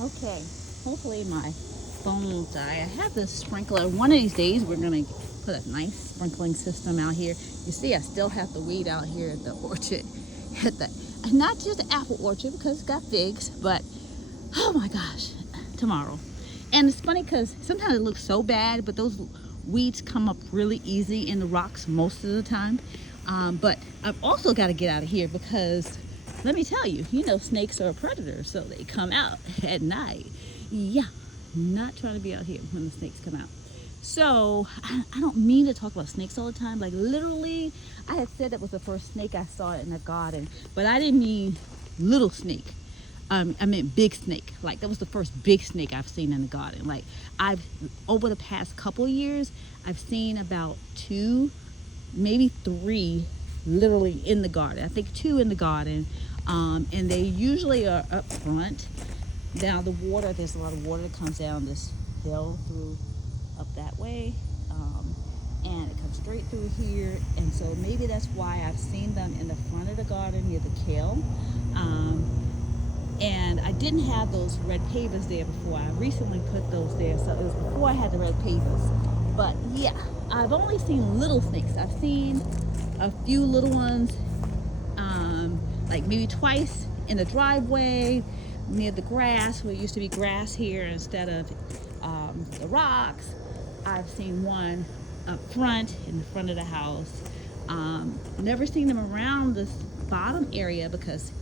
Okay, hopefully my phone won't die. I have this sprinkler. One of these days we're gonna put a nice sprinkling system out here. You see, I still have to weed out here at the orchard, at the not just the apple orchard because it's got figs, but oh my gosh, tomorrow. And it's funny because sometimes it looks so bad, but those weeds come up really easy in the rocks most of the time. But I've also got to get out of here because let me tell you, snakes are a predator, so they come out at night. Yeah, not trying to be out here when the snakes come out. So I don't mean to talk about snakes all the time. Like literally, I had said that was the first snake I saw in the garden, but I didn't mean little snake. I meant big snake. Like that was the first big snake I've seen in the garden. Like I've over the past couple of years, I've seen about two, maybe three, literally in the garden. I think two in the garden, and they usually are up front. Down the water, there's a lot of water that comes down this hill through up that way, and it comes straight through here. And so maybe that's why I've seen them in the front of the garden near the kale. And I didn't have those red pavers there before. I recently put those there, so it was before I had the red pavers. But yeah, I've only seen little snakes. I've seen a few little ones, like maybe twice in the driveway near the grass where it used to be grass here instead of the rocks. I've seen one up front in the front of the house. Never seen them around this bottom area because